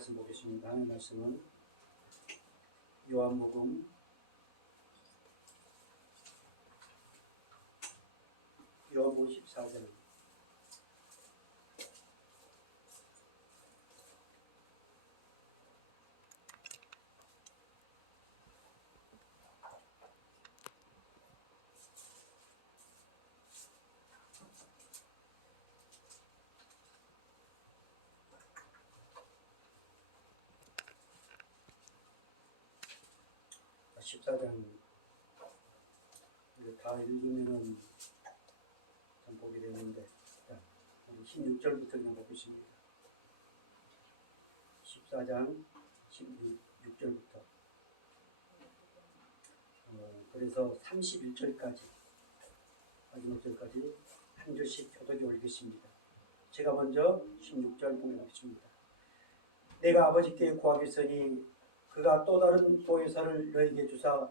말씀 보겠습니다. 하나님 말씀은 요한복음 14장 14장 다 읽으면은 참 보게 되는데 우리 16절부터 그냥 보겠습니다. 14장 16절부터 그래서 31절까지 마지막 절까지 한 절씩 교독해 올리겠습니다. 제가 먼저 16절 공부하겠습니다. 내가 아버지께 구하겠으니 그가 또 다른 보혜사를 너희에게 주사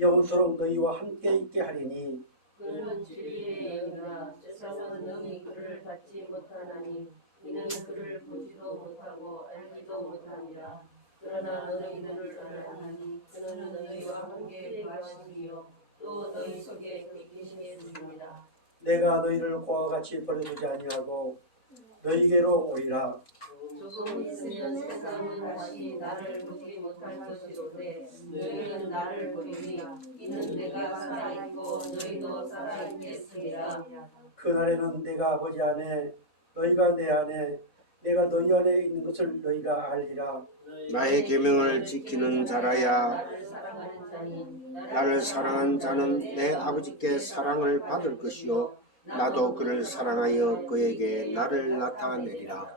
영원토록 너희와 함께 있게 하리니 그는 진리의 영이라 세상은 능히 그를 받지 못하나니 이는 그를 보지도 못하고 알지도 못하니라. 그러나 너희들을 알아나니 그는 너희와 함께 계시며 또 너희 속에 계시겠습니다. 내가 너희를 고와 같이 버려두지 아니하고 너희에게로 오리라. 조금 있으면 세상은 다시 나를 보지 못할 것이로되 너희는 나를 보리니 이는 내가 살아있고 너희도 살아있겠으리라. 그날에는 내가 아버지 안에 너희가 내 안에 내가 너희 안에 있는 것을 너희가 알리라. 나의 계명을 지키는 자라야 나를 사랑하는 자니 나를 사랑한 자는 내 아버지께 사랑을 받을 것이요 나도 그를 사랑하여 그에게 나를 나타내리라.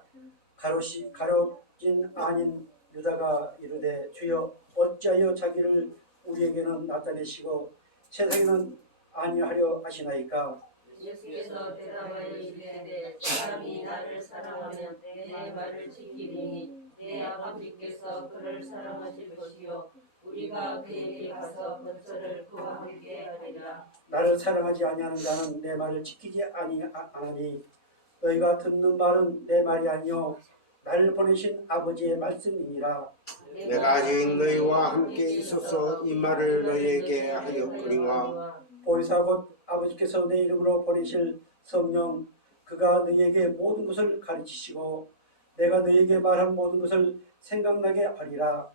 가롯진 아닌 유다가 이르되 주여 어찌하여 자기를 우리에게는 나타내시고 세상에는 아니하려 하시나이까. 예수께서 대답하여 이르시되 사람이 나를 사랑하면 내 말을 지키리니 내 아버지께서 그를 사랑하실 것이요 우리가 그에게 가서 건설을 그와 함께 하리라. 나를 사랑하지 아니하는 자는 내 말을 지키지 아니하니 너희가 듣는 말은 내 말이 아니요 나를 보내신 아버지의 말씀이니라. 내가 아직 너희와 함께 있어서 이 말을 너희에게 하였거니와 보혜사 곧 아버지께서 내 이름으로 보내실 성령 그가 너희에게 모든 것을 가르치시고 내가 너희에게 말한 모든 것을 생각나게 하리라.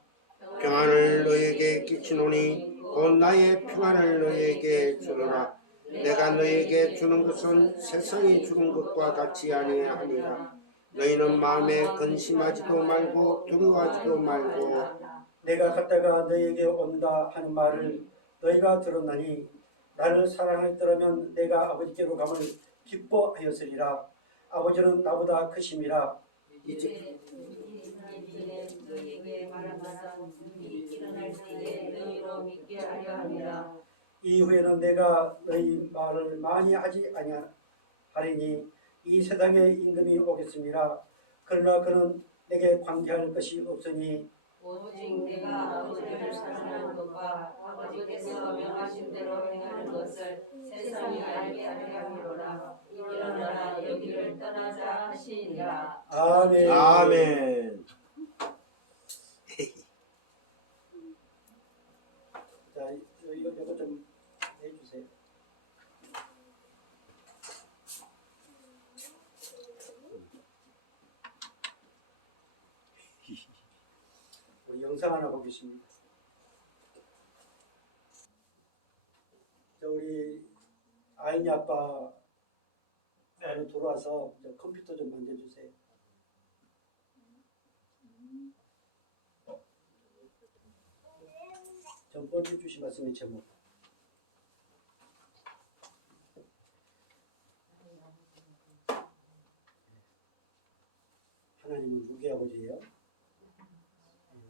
평안을 너희에게 끼치노니 곧 나의 평안을 너희에게 주노라. 내가 너희에게 주는 것은 세상이 주는 것과 같이 아니하니라. 너희는 마음에 근심하지도 말고 두려워하지도 말고 내가 갔다가 너희에게 온다 하는 말을 너희가 들었나니 나를 사랑했더라면 내가 아버지께로 감을 기뻐하였으리라. 아버지는 나보다 크심이라. 이제 너희에게 말하마사 이 일어날 때에 너희로 믿게 하려 함이라. 이후에는 내가 너희 말을 많이 하지 아니하리니 이 세상에 임금이 오겠습니다. 그러나 그는 내게 관계할 것이 없으니 오직 내가 아버지를 사랑하는 것과 아버지께서 명하신 대로 행하는 것을 세상이 알게 하려 함이로라. 일어나라 여기를 떠나자 하시니라. 아멘. 아멘. 자, 이거 좀 해주세요. 우리 영상 하나 보겠습니다. 우리 아이니 아빠 돌아와서 컴퓨터 좀 만져주세요. 전 번째 주신 말씀의 제목. 하나님은 누구의 아버지예요?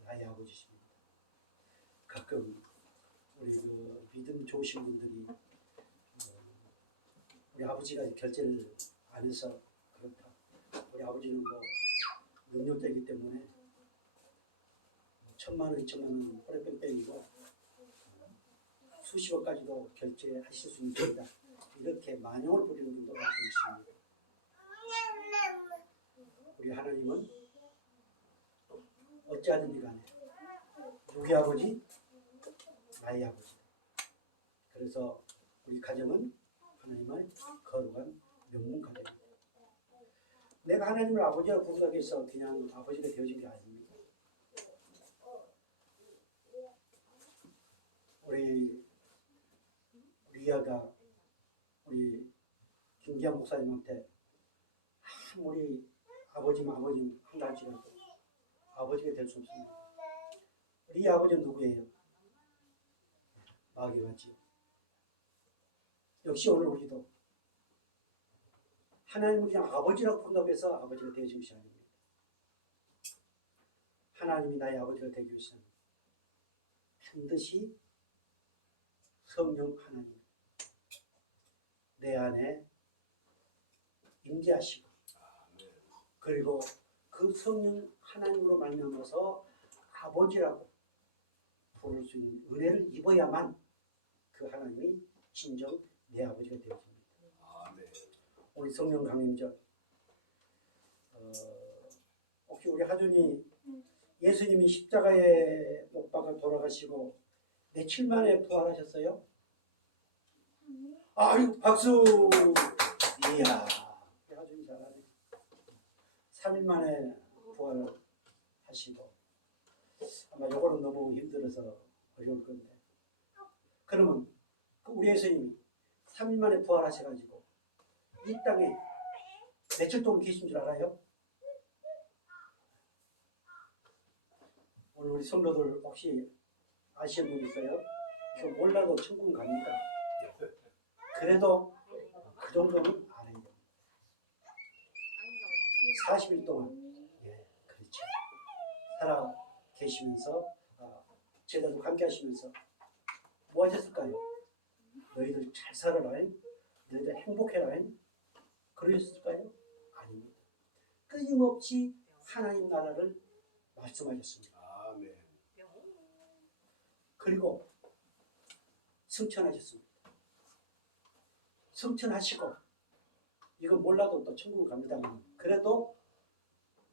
나의 아버지십니다. 가끔 우리 믿음 좋으신 분들이 우리 아버지가 결제를 안 해서 그렇다. 우리 아버지는 능력자이기 때문에 1,000만 원, 2,000만 원 허리 뺑뺑이고 수십억까지도 결제하실 수 있습니다. 이렇게 만용을 부리는 분도 가끔 있습니다. 우리 하나님은 어찌하든지 간에 누구의 아버지? 나의 아버지. 그래서 우리 가정은 하나님의 거룩한 명문 가정입니다. 내가 하나님을 아버지라 부른다고 해서 그냥 아버지가 되어진 게 아닙니다. 우리 리아가 우리 김기한 목사님한테 아무리 아버지면 한다 할지라도 아버지가 될 수 없습니다. 우리 아버지는 누구예요? 마귀같이. 역시 오늘 우리도 하나님을 그냥 아버지라고 부른다고 해서 아버지가 되어진 것이 아닙니다. 하나님이 나의 아버지가 되기 위해서는 반드시 성령 하나님 내 안에 임재하시고 그리고 그 성령 하나님으로 말미암아서 아버지라고 부를 수 있는 은혜를 입어야만 그 하나님이 진정 내 아버지가 되어집니다. 우리 성령 강림절 혹시 우리 하준이 예수님이 십자가에 못 박아 돌아가시고 며칠 만에 부활하셨어요? 아유 박수! 이야 하준이 잘하네. 3일 만에 부활하시고 아마 요거는 너무 힘들어서 어려울 건데 그러면 우리 예수님이 3일 만에 부활하셔가지고 이 땅에 며칠 동안 계신 줄 알아요? 오늘 우리 성도들 혹시 아시는 분 있어요? 그 몰라도 천국 갑니다. 그래도 그 정도는 알아야 됩니다. 40일 동안 그렇죠. 살아 계시면서 제자도 함께 하시면서 뭐 하셨을까요? 너희들 잘 살아라, 너희들 행복해라, 그러셨을까요? 아닙니다. 끊임없이 하나님 나라를 말씀하셨습니다. 아멘. 그리고 승천하셨습니다. 승천하시고 이건 몰라도 또 천국을 갑니다만 그래도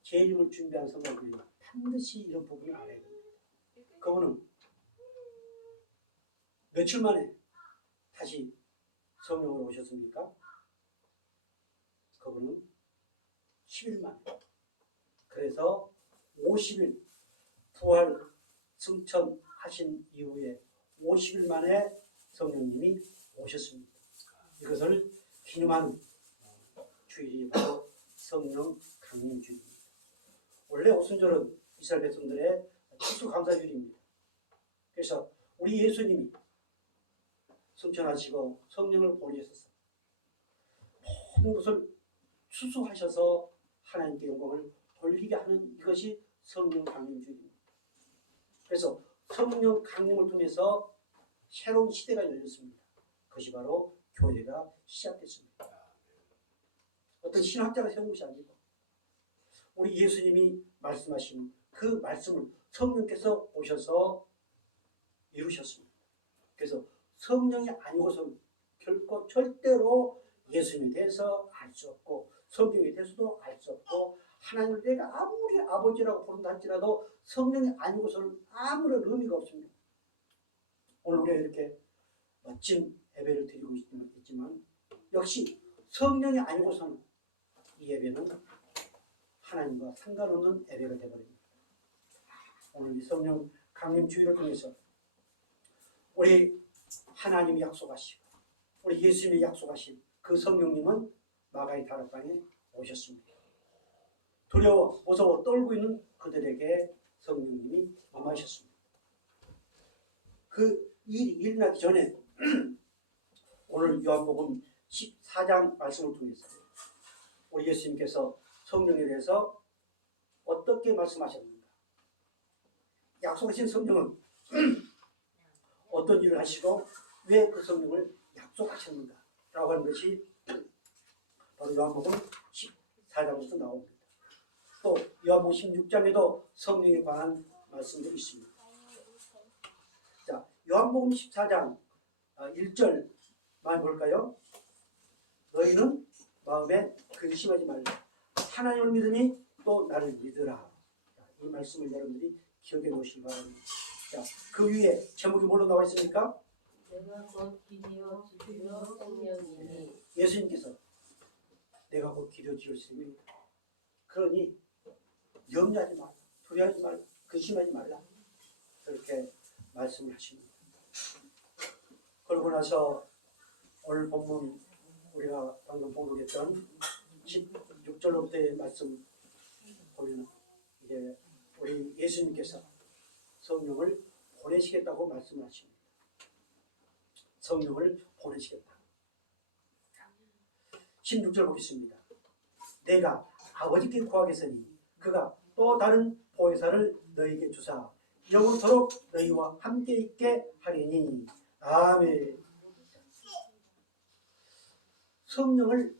재림을 준비한 성도들이 반드시 이런 부분을 알아야 됩니다. 그분은 며칠 만에 다시 성령으로 오셨습니까? 그분은 10일 만에. 그래서 50일 부활 승천하신 이후에 50일 만에 성령님이 오셨습니다. 이것을 기념하는 주일이 바로 성령 강림주일입니다. 원래 오순절은 이스라엘 백성들의 추수감사주일입니다. 그래서 우리 예수님이 승천하시고 성령을 보내셔서 모든 것을 추수하셔서 하나님께 영광을 돌리게 하는 이것이 성령 강림주일입니다. 그래서 성령 강림을 통해서 새로운 시대가 열렸습니다. 그것이 바로 교회가 시작됐습니다. 어떤 신학자가 세운 것이 아니고 우리 예수님이 말씀하신 그 말씀을 성령께서 오셔서 이루셨습니다. 그래서 성령이 아니고서는 결코 절대로 예수님에 대해서 알 수 없고 성경에 대해서도 알 수 없고 하나님을 내가 아무리 아버지라고 부른다 할지라도 성령이 아니고서는 아무런 의미가 없습니다. 오늘 우리가 이렇게 멋진 예배를 드리고 있지만 역시 성령이 아니고서는 이 예배는 하나님과 상관없는 예배가 되어버립니다. 오늘 이 성령 강림 주일을 통해서 우리 하나님이 약속하시고 우리 예수님이 약속하신 그 성령님은 마가의 다락방에 오셨습니다. 두려워 무서워 떨고 있는 그들에게 성령님이 임하셨습니다. 그 일이 일어나기 전에 오늘 요한복음 14장 말씀을 통해서 우리 예수님께서 성령에 대해서 어떻게 말씀하셨는가? 약속하신 성령은 어떤 일을 하시고 왜 그 성령을 약속하셨는가? 라고 하는 것이 바로 요한복음 14장부터 나옵니다. 또 요한복음 16장에도 성령에 관한 말씀도 있습니다. 자, 요한복음 14장 1절만 볼까요? 너희는 마음에 근심하지 말라. 하나님을 믿으니 또 나를 믿으라. 이 말씀을 여러분들이 기억해 놓으시기 바랍니다. 자, 그 위에 제목이 뭘로 나와 있습니까? 내가 곧 기디어 주시려 성령이니 예수님께서 내가 곧 기도 지으시니 그러니 염려하지 말라, 두려워하지 말라, 근심하지 말라 그렇게 말씀을 하십니다. 그러고 나서 오늘 본문 우리가 방금 봉독했던 16절로부터의 말씀 보면 이제 우리 예수님께서 성령을 보내시겠다고 말씀을 하십니다. 성령을 보내시겠다. 16절 보겠습니다. 내가 아버지께 구하겠으니 그가 또 다른 보혜사를 너희에게 주사 영원토록 너희와 함께 있게 하리니. 아멘. 성령을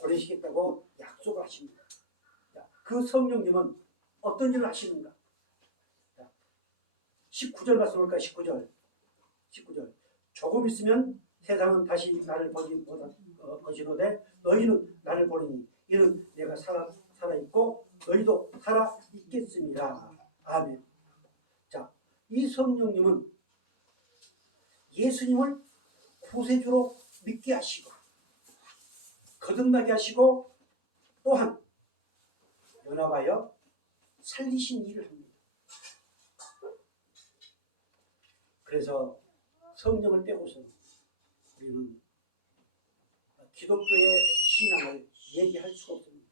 보내시겠다고 약속을 하십니다. 그 성령님은 어떤 일을 하시는가? 19절 말씀 볼까요? 19절. 조금 있으면 세상은 다시 나를 보지 것이로되 너희는 나를 보리니 이는 내가 살아있고 너희도 살아있겠습니다. 아멘. 자, 이 성령님은 예수님을 구세주로 믿게 하시고 거듭나게 하시고 또한 연합하여 살리신 일을 합니다. 그래서 성령을 빼고서는 우리는 기독교의 신앙을 얘기할 수가 없습니다.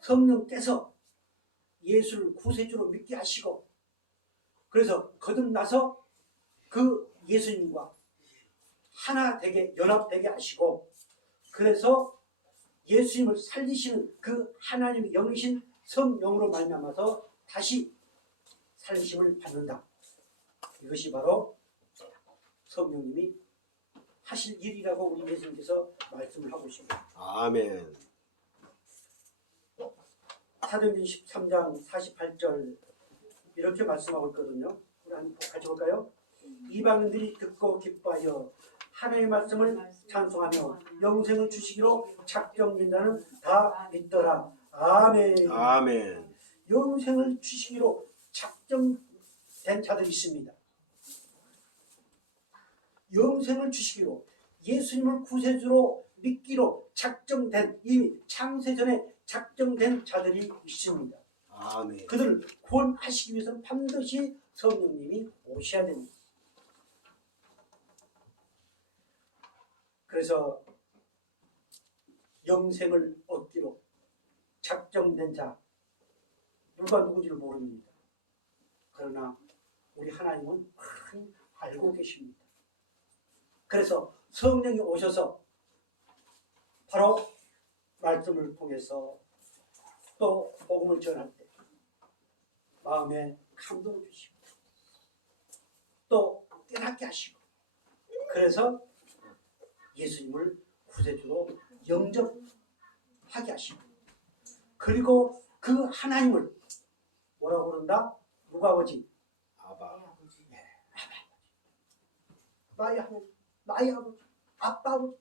성령께서 예수를 구세주로 믿게 하시고 그래서 거듭나서 그 예수님과 하나 되게 연합되게 하시고 그래서 예수님을 살리시는 그 하나님의 영이신 성령으로 말미암아서 다시 살리심을 받는다. 이것이 바로 성령님이 하실 일이라고 우리 예수님께서 말씀을 하고 있습니다. 아멘. 사도행전 13장 48절 이렇게 말씀하고 있거든요. 우리 한번 같이 볼까요? 이방인들이 듣고 기뻐하여 하나님의 말씀을 찬송하며 영생을 주시기로 작정된다는 다 믿더라. 아멘. 아멘. 영생을 주시기로 작정된 자들이 있습니다. 영생을 주시기로 예수님을 구세주로 믿기로 작정된 이미 창세전에 작정된 자들이 있습니다. 아멘. 그들을 구원하시기 위해서는 반드시 성령님이 오셔야 됩니다. 그래서 영생을 얻기로 작정된 자 누가 누구지를 모릅니다. 그러나 우리 하나님은 많이 알고 계십니다. 그래서 성령이 오셔서 바로 말씀을 통해서 또 복음을 전할 때 마음에 감동을 주시고 또 깨닫게 하시고 그래서 예수님을 구세주로 영접하게 하시고 그리고 그 하나님을 뭐라고 그런다? 누가 아버지? 아바. 나의 하나님, 나의 아버지, 아빠 아버지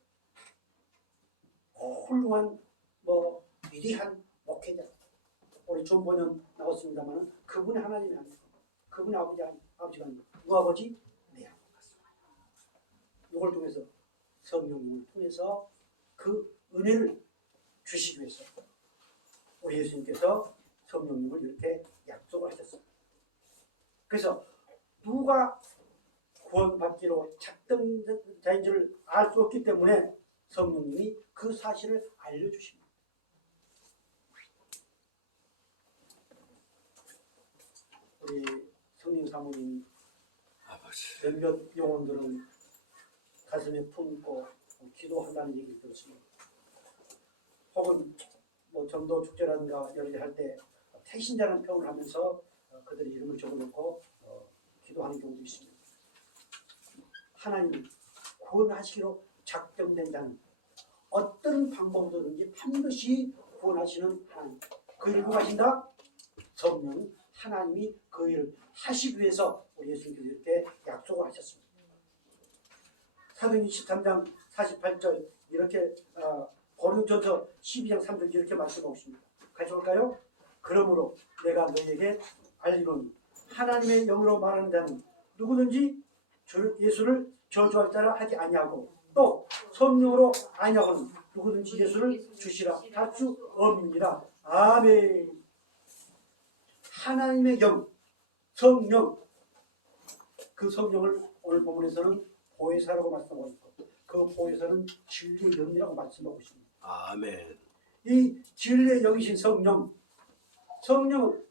훌륭한 위대한 목회자 우리 존버년 나왔습니다만 그분의 하나님이 아니고 그분의 아버지가 아니고 누가 아버지? 내 아버지. 이걸 통해서 성령님을 통해서 그 은혜를 주시기 위해서 우리 예수님께서 성령님을 이렇게 약속을 하셨습니다. 그래서 누가 구원받기로 작정자인 줄 알 수 없기 때문에 성령님이 그 사실을 알려주십니다. 우리 성령 사모님 아버지. 몇몇 영혼들은 가슴에 품고 기도한다는 얘기를 들었습니다. 혹은 전도 축제라든가 여러 개 할 때 태신자라는 표현을 하면서 그들의 이름을 적어놓고 기도하는 경우도 있습니다. 하나님 구원하시기로 작정된 자는 어떤 방법으로든지 반드시 구원하시는 하나님. 그 일을 누가 하신다? 성령 하나님이 그 일을 하시기 위해서 우리 예수님께서 이렇게 약속을 하셨습니다. 사도행전 13장 48절 이렇게 고린도전서 12장 3절 이렇게 말씀하고 있습니다. 같이 볼까요? 그러므로 내가 너에게 알리노니 하나님의 영으로 말하는 자는 누구든지 예수를 저주할 자라 하지 아니하고 또 성령으로 아니하고는 누구든지 예수를 주시라 할 수 없느니라. 아멘. 하나님의 영, 성령, 그 성령을 오늘 본문에서는 보혜사라고 말씀하고 있고 그 보혜사는 진리의 영이라고 말씀하고 있습니다. 아멘. 이 진리의 영이신 성령은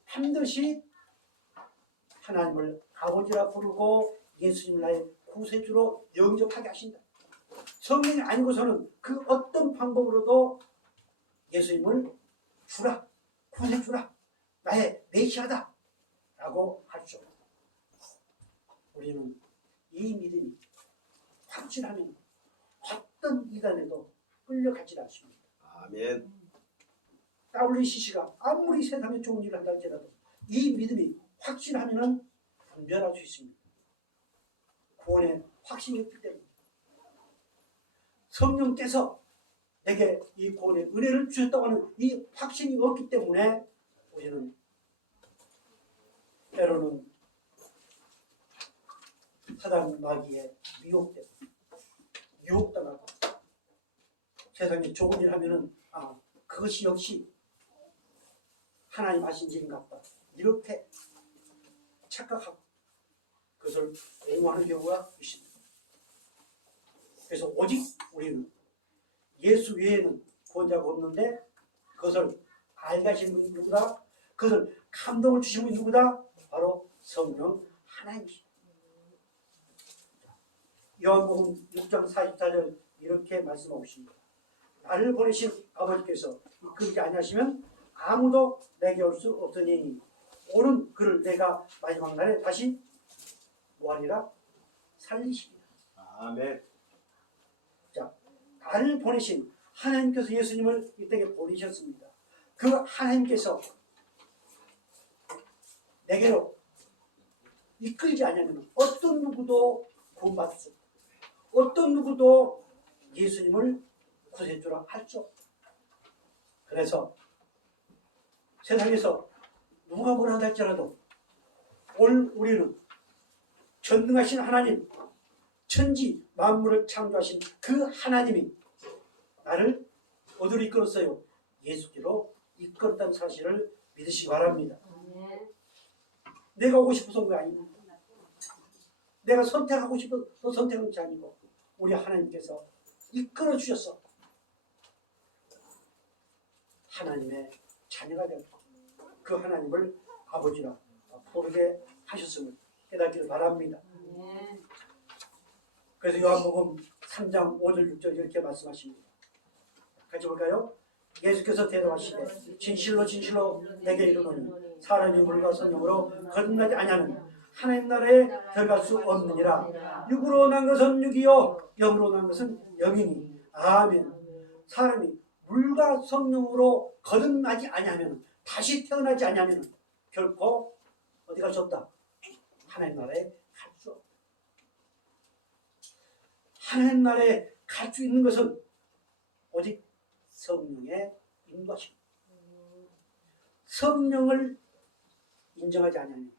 반드시 하나님을 아버지라 부르고 예수님 나의 구세주로 영접하게 하신다. 성령이 아니고서는 그 어떤 방법으로도 예수님을 주라, 구세주라, 나의 메시아다 라고 할 수 없다. 우리는 이 믿음이 확실하면 어떤 이단에도 끌려가지 않습니다. 아멘. WCC가 아무리 세상에 좋은 일을 한다 할지라도 이 믿음이 확실하면 분별할 수 있습니다. 구원의 확신이 없기 때문에 성령께서 내게 이 구원의 은혜를 주셨다고 하는 이 확신이 없기 때문에 우리는 때로는 사단 마귀의 유혹당하고 세상에 좋은 일 하면은 그것이 역시 하나님 하신 일인가 보다 이렇게 착각하고 그것을 옹호하는 경우가 있습니다. 그래서 오직 우리는 예수 외에는 구원자가 없는데 그것을 알게 하신 분이 누구다? 그것을 감동을 주신 분이 누구다? 바로 성령 하나님이십니다. 요한복음 6장 44절 이렇게 말씀하고 있습니다. 나를 보내신 아버지께서 이끌지 아니하시면 아무도 내게 올 수 없으니 오는 그를 내가 마지막 날에 다시 뭐하니라? 살리시리라. 아멘. 자, 나를 보내신 하나님께서 예수님을 이 땅에 보내셨습니다. 그 하나님께서 내게로 이끌지 않으면 어떤 누구도 구원받을 수 없다. 어떤 누구도 예수님을 구세주라 할 수 없다. 그래서 세상에서 누가 뭐라 할지라도 오늘 우리는 전능하신 하나님, 천지 만물을 창조하신 그 하나님이 나를 어디로 이끌었어요? 예수께로 이끌었다는 사실을 믿으시기 바랍니다. 내가 오고 싶어서 온 거 아닙니다. 내가 선택하고 싶어서 선택한 것이 아니고 우리 하나님께서 이끌어 주셔서 하나님의 자녀가 되었고 그 하나님을 아버지라 부르게 하셨음을 깨닫기를 바랍니다. 그래서 요한복음 3장 5절 6절 이렇게 말씀하십니다. 같이 볼까요? 예수께서 대답하시되 진실로 진실로 내게 이르노니 사람이 물과 성령으로 거듭나지 아니하는 하나님 나라에 들어갈 수 없느니라. 육으로 난 것은 육이요 영으로 난 것은 영이니. 아멘. 사람이 물과 성령으로 거듭나지 아니하면 다시 태어나지 아니하면 결코 어디 갈 수 없다. 하나님 나라에 갈 수 없다. 하나님 나라에 갈 수 있는 것은 오직 성령의 인도하심. 성령을 인정하지 않으면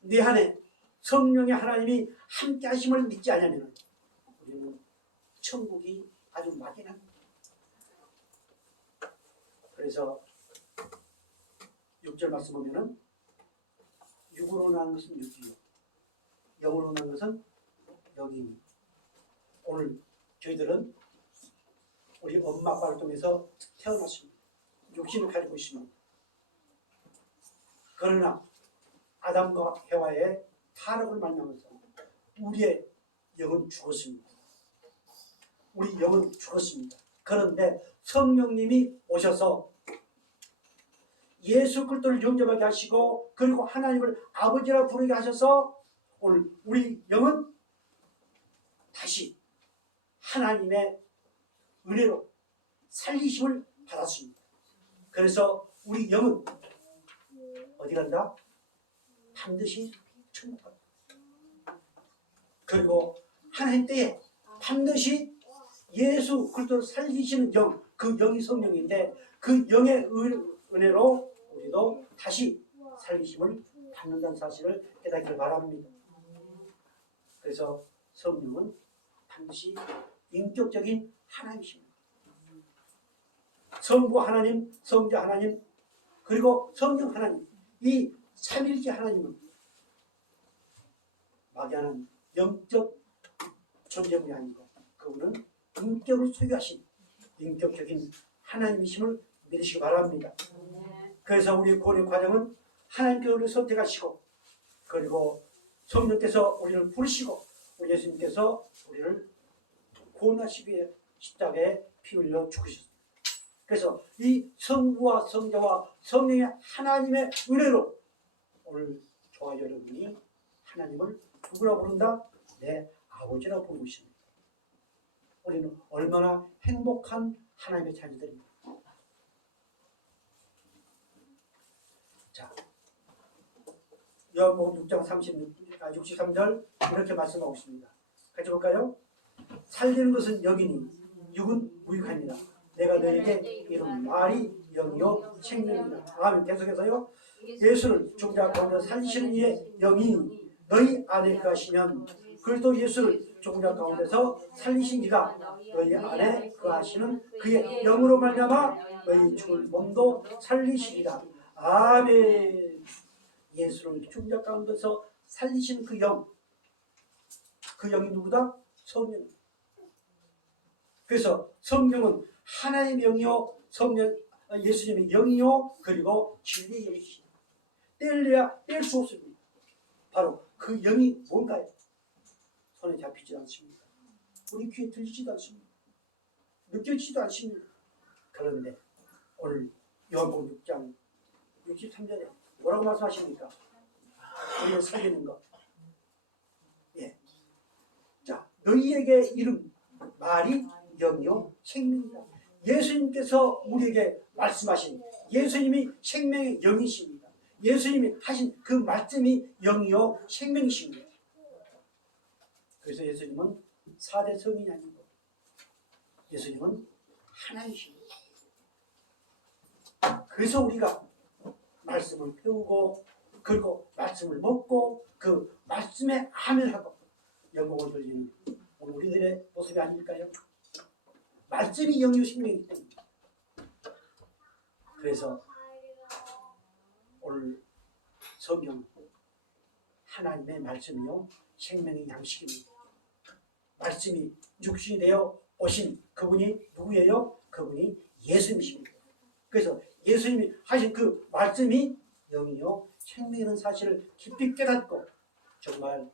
내 안에 성령의 하나님이 함께 하심을 믿지 않으면 우리는 천국이 아주 막연합니다. 그래서 6절 말씀 보면은 육으로 난 것은 육이요 영으로 난 것은 영이니. 오늘 저희들은 우리 엄마 아빠를 통해서 태어났습니다. 육신을 가지고 있습니다. 그러나 아담과 해와의 타락을 만나면서 우리의 영은 죽었습니다. 우리 영은 죽었습니다. 그런데 성령님이 오셔서 예수 그리스도를 영접하게 하시고 그리고 하나님을 아버지라 부르게 하셔서 오늘 우리 영은 다시 하나님의 은혜로 살리심을 받았습니다. 그래서 우리 영은 어디 간다? 반드시 천국 간다. 그리고 하나님 때에 반드시 예수 그리스도를 살리시는 영, 그 영이 성령인데 그 영의 은혜로 우리도 다시 살리심을 받는다는 사실을 깨닫기를 바랍니다. 그래서 성령은 반드시 인격적인 하나님이십니다. 성부 하나님, 성자 하나님, 그리고 성령 하나님, 이 삼일째 하나님은 막연한 영적 존재분이 아니고 그분은 인격을 소유하신 인격적인 하나님이심을 믿으시기 바랍니다. 그래서 우리 구원의 과정은 하나님께서 우리를 선택하시고 그리고 성령께서 우리를 부르시고 우리 예수님께서 우리를 구원하시기 위해 십자가에 피 흘려 죽으셨습니다. 그래서 이 성부와 성자와 성령의 하나님의 은혜로 오늘 저와 여러분이 하나님을 누구라 부른다? 내 아버지라 부르고 있습니다. 우리는 얼마나 행복한 하나님의 자녀들입니다. 자, 요한복음 6장 63절 이렇게 말씀하고 있습니다. 같이 볼까요? 살리는 것은 영이니 육은 무익하니라. 내가 너에게 이런 말이 영이요 생명이라. 아멘. 계속해서요. 예수를 죽은 자 가운데 살리시는 이의 영이 너희 안에 거하시면 그리스도 예수를 죽은 자 가운데서 살리신 이가 너희 안에 거하시는 그의 영으로 말미암아 너희 죽을 몸도 살리시리라. 아멘. 예수를 죽은 자 가운데서 살리시는 그 영, 그 영이 누구다? 성령. 그래서 성령은 하나님의 영이요, 성령, 예수님의 영이요, 그리고 진리의 영이십니다. 떼려야 뗄 수 없습니다. 바로 그 영이 뭔가요? 손에 잡히지 않습니다. 우리 귀에 들리지도 않습니다. 느껴지지도 않습니다. 그런데 오늘 요한복음 6장 63절에 뭐라고 말씀하십니까? 우리를 살리는 것. 예. 자, 너희에게 이름 말이 영이요 생명이다. 예수님께서 우리에게 말씀하신 예수님이 생명의 영이십니다. 예수님이 하신 그 말씀이 영이요 생명이십니다. 그래서 예수님은 4대 성인이 아니고 예수님은 하나이십니다. 그래서 우리가 말씀을 배우고 그리고 말씀을 먹고 그 말씀에 아멘하고 영광을 돌리는 오늘 우리들의 모습이 아닐까요? 말씀이 영이요 생명이기 때문에. 그래서 오늘 성경 하나님의 말씀이요 생명의 양식입니다. 말씀이 육신이 되어 오신 그분이 누구예요? 그분이 예수님이십니다. 그래서 예수님이 하신 그 말씀이 영이요 생명이라는 사실을 깊이 깨닫고 정말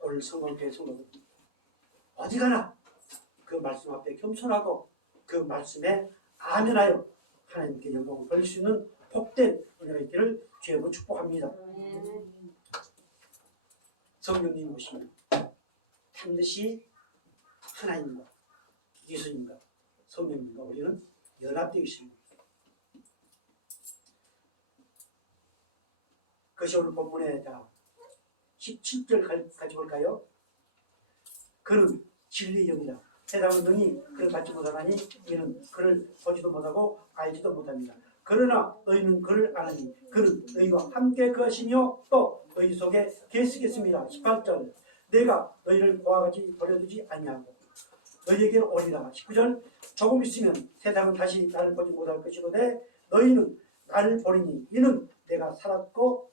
오늘 성령교회 성도들 어디 가나 그 말씀 앞에 겸손하고 그 말씀에 아멘하여 하나님께 영광을 돌릴 수 있는 복된 은혜가 있기를 주님으로 축복합니다. 성령님 오시면 반드시 하나님과 예수님과 성령님과 우리는 연합되어 있습니다. 그것이 오늘 본문에 17절 같이 볼까요? 그는 진리의 영이라 세상의 영이 그를 받지 못하나니 이는 그를 보지도 못하고 알지도 못합니다. 그러나 너희는 그를 아나니 그는 너희와 함께 거하시며 또 너희 속에 계시겠습니다. 18절 내가 너희를 그와 같이 버려두지 아니하고 너희에게 오리라. 19절 조금 있으면 세상은 다시 나를 보지 못할 것이로되 너희는 나를 보리니 이는 내가 살아있고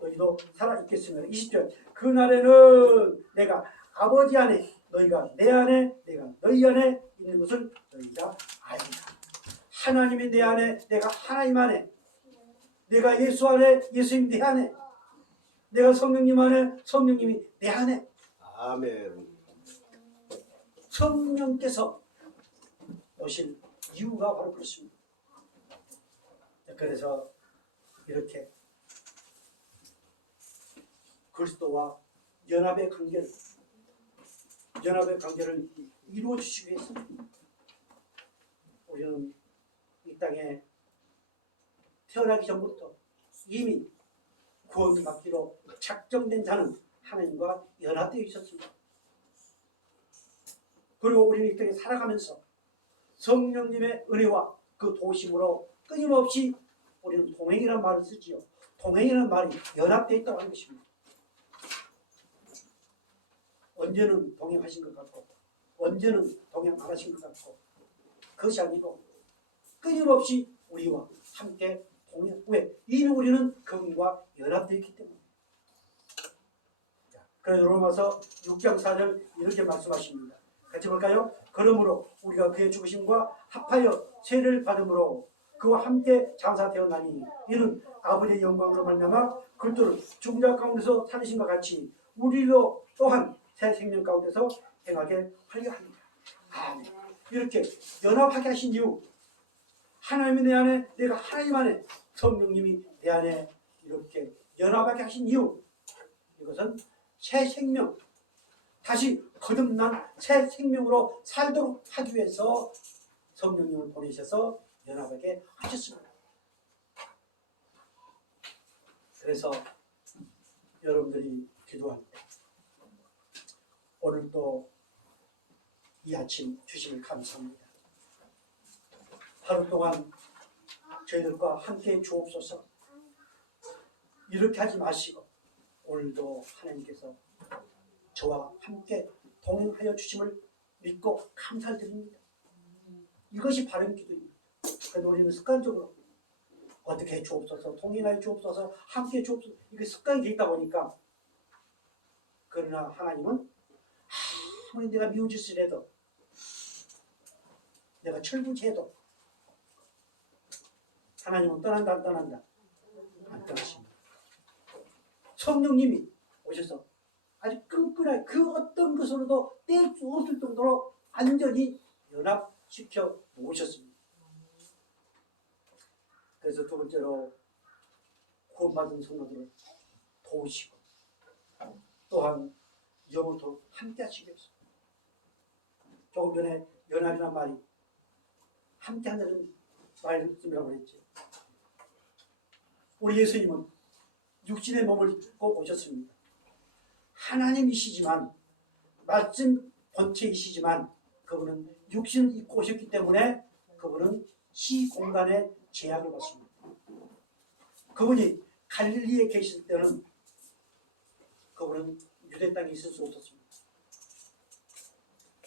너희도 살아있겠습니다. 20절 그날에는 내가 아버지 안에 너희가 내 안에 내가 너희 안에 있는 것을 너희가 알리라. 하나님이 내 안에 내가 하나님 안에 내가 예수 안에 예수님 내 안에 내가 성령님 안에 성령님이 내 안에 아멘. 성령께서 오실 이유가 바로 그렇습니다. 그래서 이렇게 그리스도와 연합의 관계를 이루어 주시기 위해서 우리는 이 땅에 태어나기 전부터 이미 구원을 받기로 작정된 자는 하나님과 연합되어 있었습니다. 그리고 우리는 이 땅에 살아가면서 성령님의 은혜와 그 도심으로 끊임없이 우리는 동행이라는 말을 쓰지요. 동행이라는 말이 연합되어 있다고 하는 것입니다. 언제는 동행하신 것 같고 언제는 동행 안 하신 것 같고 그것이 아니고 끊임없이 우리와 함께 동행. 왜? 이미 우리는 그분과 연합되어 있기 때문에. 그래서 로마서 6장 4절 이렇게 말씀하십니다. 같이 볼까요? 그러므로 우리가 그의 죽으심과 합하여 세를 받음으로 그와 함께 장사되었나니 이는 아버지의 영광으로 말미암아 그리스도를 죽은 자 가운데서 살리신 것 같이 우리도 또한 새 생명 가운데서 행하게 하려 합니다. 아멘. 이렇게 연합하게 하신 이유, 하나님이 내 안에, 내가 하나님 안에, 성령님이 내 안에 이렇게 연합하게 하신 이유, 이것은 새 생명, 다시 거듭난 새 생명으로 살도록 하기 위해서 성령님을 보내셔서 연합하게 하셨습니다. 그래서 여러분들이 기도할 때 오늘 또 이 아침 주심을 감사합니다. 하루 동안 저희들과 함께 주옵소서. 이렇게 하지 마시고 오늘도 하나님께서 저와 함께 동행하여 주심을 믿고 감사를 드립니다. 이것이 바른 기도입니다. 그래서 우리는 습관적으로 어떻게 해 주옵소서, 동행하여 주옵소서, 함께 해 주옵소서, 이게 습관이 되어 있다 보니까, 그러나 하나님은 아무리 내가 미워질지라도 내가 철부지해도 하나님은 떠난다 안 떠난다? 안 떠나십니다. 성령님이 오셔서 아주 끈끈하게 그 어떤 것으로도 뗄 수 없을 정도로 완전히 연합시켜 놓으셨습니다. 그래서 두 번째로 구원받은 성도들을 도우시고 또한 영원토록 함께 하시기 위해서, 조금 전에 연합이라는 말이 함께 한다는 말씀이라고 했죠. 우리 예수님은 육신의 몸을 입고 오셨습니다. 하나님이시지만, 말씀 본체이시지만 그분은 육신을 입고 오셨기 때문에 그분은 시공간의 제약을 받습니다. 그분이 갈릴리에 계실 때는 그분은 유대 땅에 있을 수 없었습니다.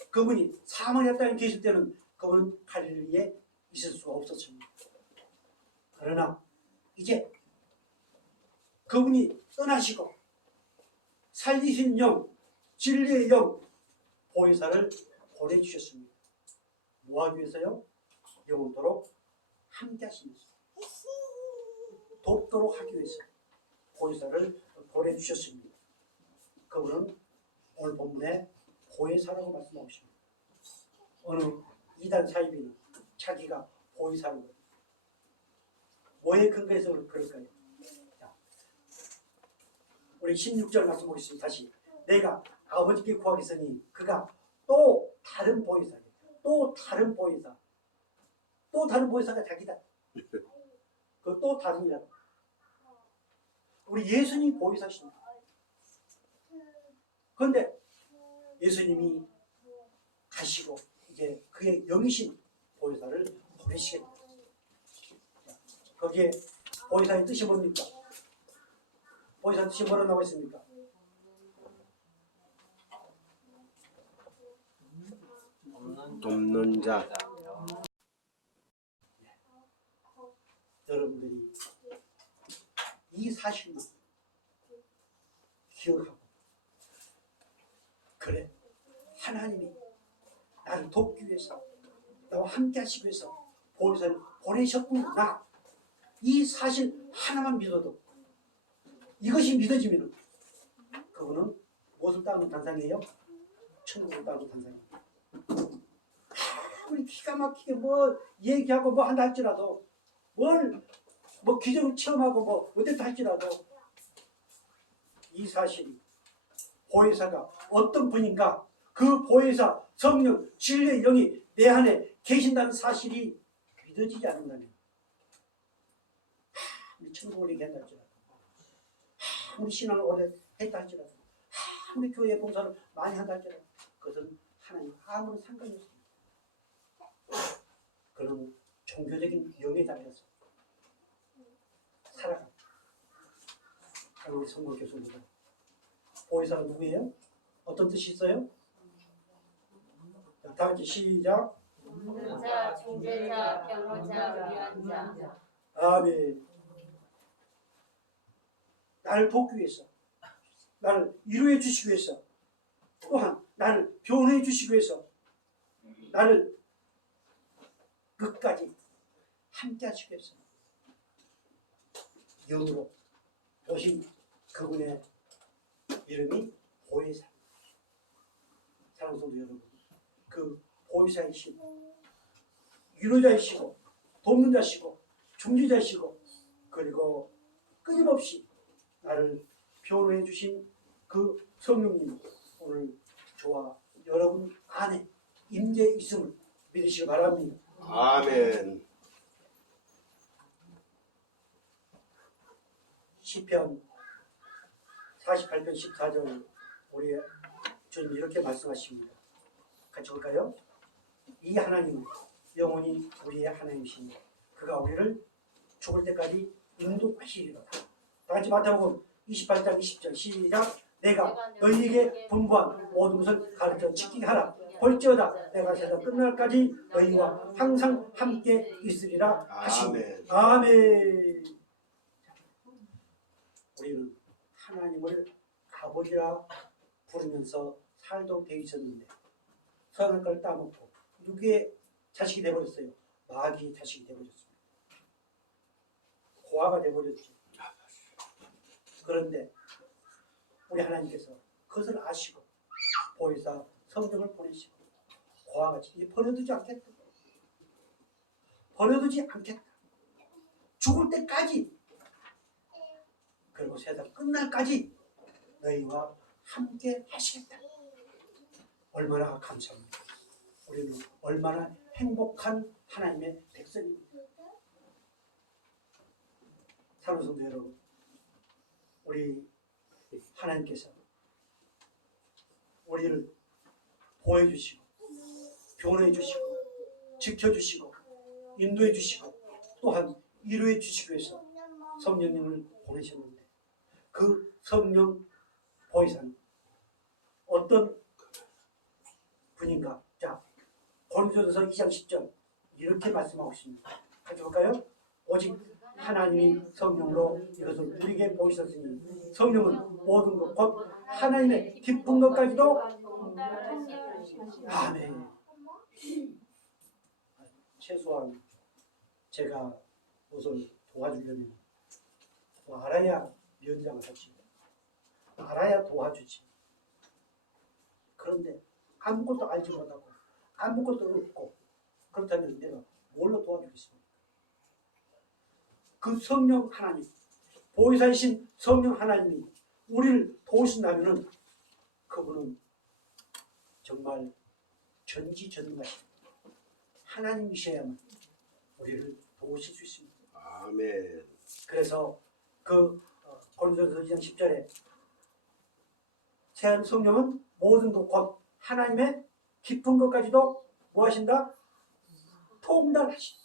그분이 사마리아 땅에 계실 때는 그분은 갈릴리에 있을 수가 없었습니다. 그러나 이제 그분이 떠나시고 살리신 영, 진리의 영, 보혜사를 보내주셨습니다. 뭐하기 위해서요? 영원토록 함께 하시면서 돕도록 하기 위해서 보혜사를 보내주셨습니다. 그분은 오늘 본문에 보혜사라고 말씀하고 있습니다. 어느 이단 사이비는 자기가 보혜사로, 뭐에 근거해서 그럴까요? 우리 16절 말씀 보겠습니다. 다시. 내가 아버지께 구하겠으니 그가 또 다른 보혜사, 또 다른 보혜사, 또 다른 보혜사가 자기다. 그 또 다른이라고. 우리 예수님이 보혜사십니다. 그런데 예수님이 가시고 이제 그의 영이신 보혜사를 보내시겠다. 거기에 보혜사의 뜻이 뭡니까? 보혜사 뜻이 뭐라고 나와 있습니까? 돕는 자. 여러분들이 이 사실만 기억하고, 그래, 하나님이 나를 돕기 위해서, 나와 함께 하시기 위해서 보혜사를 보내셨구나, 이 사실 하나만 믿어도, 이것이 믿어지면 그거는 무엇을 따르는 단상이에요? 천국을 따르는 단상이에요. 아무리 기가 막히게 뭐 얘기하고 뭐 한다 할지라도, 뭐 기적을 체험하고 뭐 어땠다 할지라도, 이 사실이 보혜사가 어떤 분인가, 그 보혜사 성령 진리의 영이 내 안에 계신다는 사실이 믿어지지 않는다면, 우리 천국을 얘기한다 할지라도, 우리 신앙을 오래 했다 할지라도, 우리 교회 봉사를 많이 한다 할지라도, 그것은 하나님 아무런 상관이 없습니다. 그런 종교적인 영에 잡혀서 살아갑니다. 우리 성모 교수입니다. 보혜사가 누구예요? 어떤 뜻이 있어요? 자, 다 같이 시작. 자, 중재자, 변호자, 위안자. 아멘. 나를 돕기 위해서, 나를 위로해 주시기 위해서, 또한 나를 변호해 주시기 위해서, 나를 끝까지 함께 하시기 위해서 영으로 오신 그분의 이름이 보혜사. 사랑하는 성도 여러분, 그 보혜사이시고 위로자이시고 돕는 자시고 중재자이시고 그리고 끊임없이 나를 변호해 주신 그 성령님, 오늘 저와 여러분 안에 임재 있음을 믿으시기 바랍니다. 아멘. 시편 48편 14절 우리 주님 이렇게 말씀하십니다. 같이 볼까요? 이 하나님은 영원히 우리의 하나님이시니 그가 우리를 죽을 때까지 인도하시리로다. 다같이 마태복음 28장 20절 시작. 내가 너희에게 분부한 모든 것을 가르쳐 지키게 하라. 볼지어다 내가 세상 끝날까지 너희와 항상 함께 있으리라 하시니. 아멘. 아멘. 우리는 하나님을 아버지라 부르면서 살도록 되어 있었는데 선한 걸 따먹고 누구의 자식이 되어버렸어요? 마귀의 자식이 되어버렸습니다. 고아가 되어버렸죠. 그런데 우리 하나님께서 그것을 아시고 보혜사 성령을 보내시고 고아같이 이제 버려두지 않겠다. 버려두지 않겠다. 죽을 때까지 그리고 세상 끝날까지 너희와 함께 하시겠다. 얼마나 감사합니다. 우리는 얼마나 행복한 하나님의 백성입니다. 사랑하는 성도 여러분, 우리 하나님께서 우리를 보호해 주시고 변호해 주시고 지켜주시고 인도해 주시고 또한 위로해 주시기 위해서 성령님을 보내셨는데 그 성령 보혜사는 어떤 분인가? 자, 고린도전서 2장 10절 이렇게 말씀하고 있습니다. 같이 볼까요? 오직 하나님이 성령으로 이것을 우리에게 보이셨으니 성령은 모든 것 곧 하나님의 깊은 것까지도 아멘. 최소한 제가 무엇을 도와주려면 알아야 면장을 하지, 알아야 도와주지. 그런데 아무것도 알지 못하고 아무것도 없고 그렇다면 내가 뭘로 도와주겠습니까? 그 성령 하나님, 보혜사이신 성령 하나님이 우리를 도우신다면 그분은 정말 전지전능하신 하나님이셔야만 우리를 도우실 수 있습니다. 아멘. 그래서 그 고린도전서 2장 10절에 새 성령은 모든 것 곧 하나님의 깊은 것까지도 뭐 하신다? 통달하시.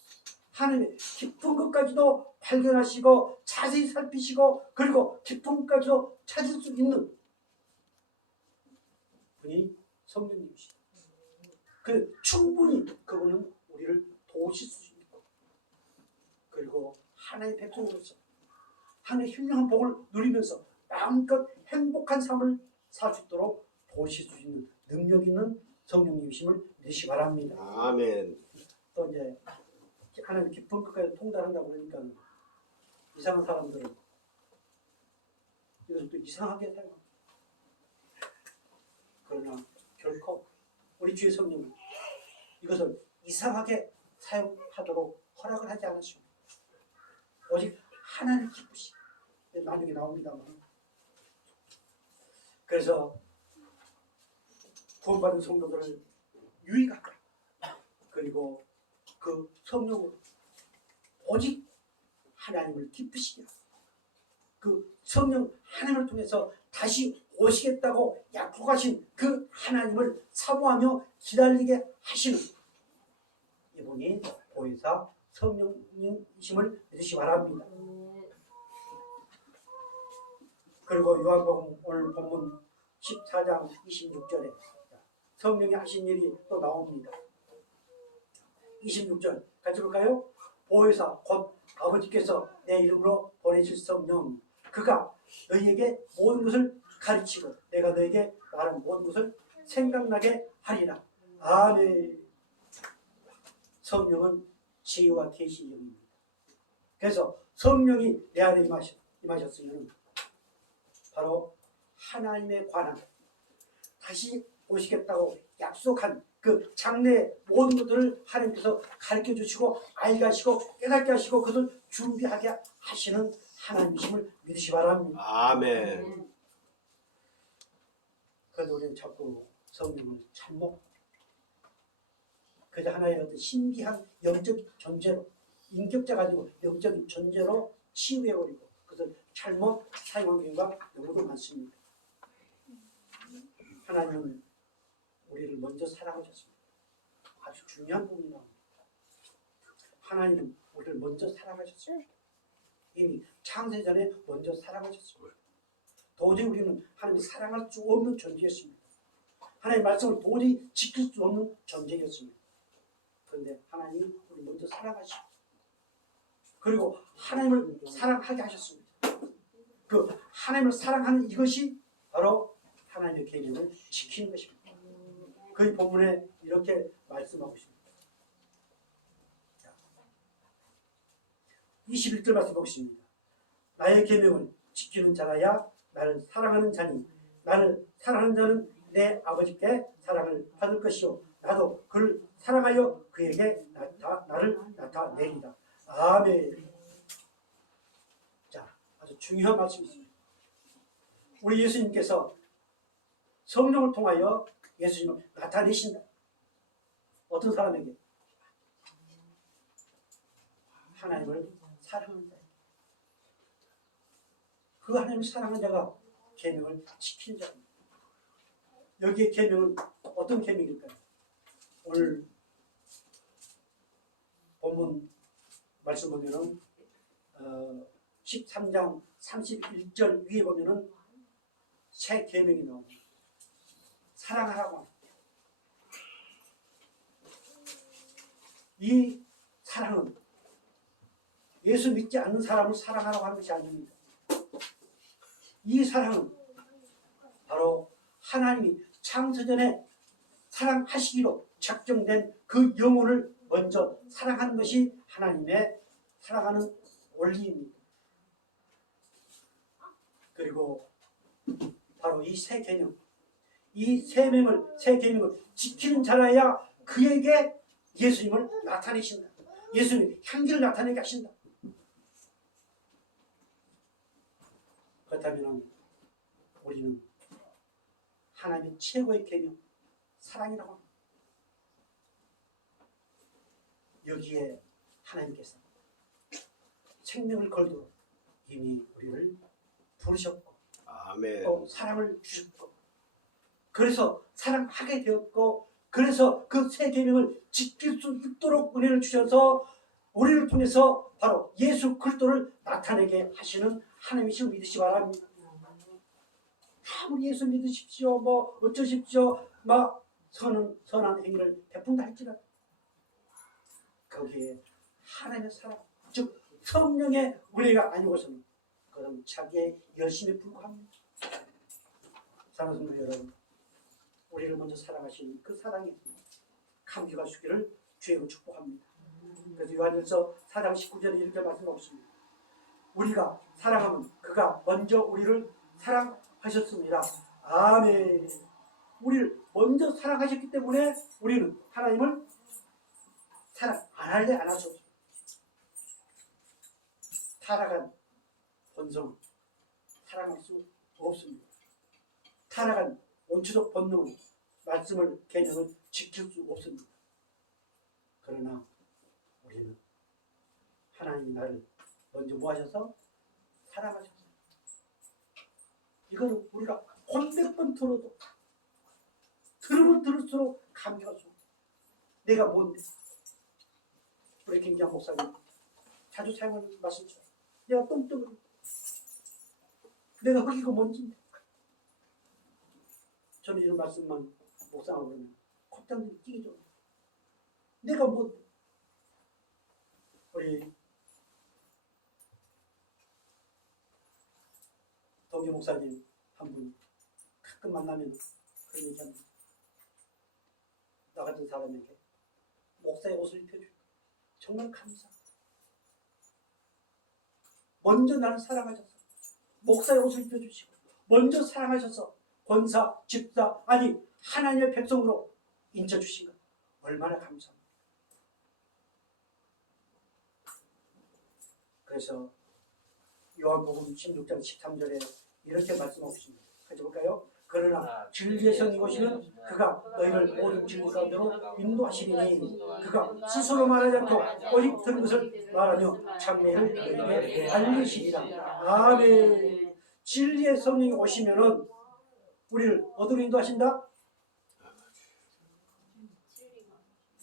하나님의 깊은 것까지도 발견하시고 자세히 살피시고 그리고 깊은 것까지도 찾을 수 있는 분이 성령님이시다. 그 충분히 그분은 우리를 도우실 수 있고 그리고 하나님의 백성으로서 하나님의 훌륭한 복을 누리면서 마음껏 행복한 삶을 살 수 있도록 도우실 수 있는 능력 있는 성령님이심을 믿으시기 바랍니다. 아멘. 또 이제 하나님 깊은 것까지 통달한다고 그러니까 이상한 사람들은 이것을 또 이상하게 사용합니다. 그러나 결코 우리 주의 성령은 이것을 이상하게 사용하도록 허락을 하지 않으시고 오직 하나님 기쁘시 나중에 나옵니다만 그래서 구원받은 성도들을 유익하게 그리고 그 성령으로 오직 하나님을 기쁘시게 하고 그 성령 하나님을 통해서 다시 오시겠다고 약속하신 그 하나님을 사모하며 기다리게 하시는 이분이 보혜사 성령님이심을 믿으시기 바랍니다. 그리고 요한복음 오늘 본문 14장 26절에 성령이 하신 일이 또 나옵니다. 26절 같이 볼까요? 보혜사 곧 아버지께서 내 이름으로 보내실 성령 그가 너희에게 모든 것을 가르치고 내가 너희에게 말한 모든 것을 생각나게 하리라. 아멘. 성령은 지혜와 계시의 영입니다. 그래서 성령이 내 안에 임하셨으면 바로 하나님에 관한 다시 오시겠다고 약속한 그 장래의 모든 것들을 하나님께서 가르쳐 주시고 알게 하시고 깨닫게 하시고 그것을 준비하게 하시는 하나님이심을 믿으시 바랍니다. 아멘. 그래서 우리는 자꾸 성령을 잘못 그저 하나의 어떤 신비한 영적 존재로 인격자가 아니고 영적인 존재로 치유해버리고 그것을 잘못 사용한 경우가 너무도 많습니다. 하나님은 우리를 먼저 사랑하셨습니다. 아주 중요한 부분이 나옵니다. 하나님은 우리를 먼저 사랑하셨습니다. 이미 창세전에 먼저 사랑하셨습니다. 도저히 우리는 하나님을 사랑할 수 없는 존재였습니다. 하나님의 말씀을 도저히 지킬 수 없는 존재였습니다. 그런데 하나님이 우리 먼저 사랑하시고 그리고 하나님을 사랑하게 하셨습니다. 그 하나님을 사랑하는 이것이 바로 하나님의 계명을 지키는 것입니다. 그 본문에 이렇게 말씀하고 있습니다. 21절 말씀 보겠습니다. 나의 계명을 지키는 자라야 나를 사랑하는 자니 나를 사랑하는 자는 내 아버지께 사랑을 받을 것이요 나도 그를 사랑하여 그에게 나를 나타내리라. 아멘. 자, 아주 중요한 말씀이 있습니다. 우리 예수님께서 성령을 통하여 예수님을 나타내신다. 어떤 사람에게? 하나님을 사랑하는 자. 그 하나님을 사랑하는 자가 계명을 지키는 자입니다. 여기에 계명은 어떤 계명일까요? 오늘 본문 말씀 보면은 13장 31절 위에 보면은 새 계명이 나옵니다. 사랑하라고 합니다. 이 사랑은 예수 믿지 않는 사람을 사랑하라고 하는 것이 아닙니다. 이 사랑은 바로 하나님이 창세전에 사랑하시기로 작정된 그 영혼을 먼저 사랑하는 것이 하나님의 사랑하는 원리입니다. 그리고 바로 이 새 개념, 이 새 계명을 지키는 자라야 그에게 예수님을 나타내신다. 예수님 향기를 나타내게 하신다. 그렇다면 우리는 하나님의 최고의 계명, 사랑이라고 합니다. 여기에 하나님께서 생명을 걸도록 이미 우리를 부르셨고 아멘. 또 사랑을 주셨고 그래서 사랑하게 되었고 그래서 그 새 계명을 지킬 수 있도록 은혜를 주셔서 우리를 통해서 바로 예수 그리스도를 나타내게 하시는 하나님이심을 믿으시 바랍니다. 아무리 예수 믿으십시오 뭐 어쩌십시오 막 선한 행위를 베푼다 할지라도 거기에 하나님의 사랑 즉 성령의 은혜가 아니고서는 그럼 자기의 열심에 불과합니다. 사랑하는 성도 여러분, 우리를 먼저 사랑하신 그 사랑에 감격할 수 있기를 주의로 축복합니다. 그래서 요한일서 4장 19절에 이렇게 말씀하고 있습니다. 우리가 사랑하면 그가 먼저 우리를 사랑하셨습니다. 아멘. 우리를 먼저 사랑하셨기 때문에 우리는 하나님을 사랑 안 할래 안 할 수 없습니다. 타락한 본성은 사랑할 수 없습니다. 타락한 원초적 본능은 말씀을 계명을 지킬 수 없습니다. 그러나 우리는 하나님이 나를 먼저 뭐 하셔서 사랑하셨어요. 이거는 우리가 100번 들어도 들으면 들을수록 감격할 수 없어요. 내가 뭔데? 우리 김기환 목사님 자주 사용하는 말씀처럼 내가 똥덩어리 내가 흙이고 뭔지. 저는 이런 말씀만 묵상하고 그러면 콧장들이 뛰죠. 내가 뭐 우리 동기 목사님 한 분 가끔 만나면 그런 얘기합니다. 나 같은 사람에게 목사의 옷을 입혀주고 정말 감사합니다. 먼저 나를 사랑하셔서 목사의 옷을 입혀주시고 먼저 사랑하셔서 권사, 집사, 아니 하나님의 백성으로 인쳐주신 것 얼마나 감사합니다. 그래서 요한복음 16장 13절에 이렇게 말씀하고 있습니다. 같이 볼까요? 그러나 진리의 성인 오시는 그가 너희를 모든 진리 가운데로 인도하시리니 그가 스스로 말하지 않고 오직 들은 것을 말하며 장래를 너희에게 알리시리라. 아멘. 진리의 성령이 오시면은 우리를 어디로 인도하신다?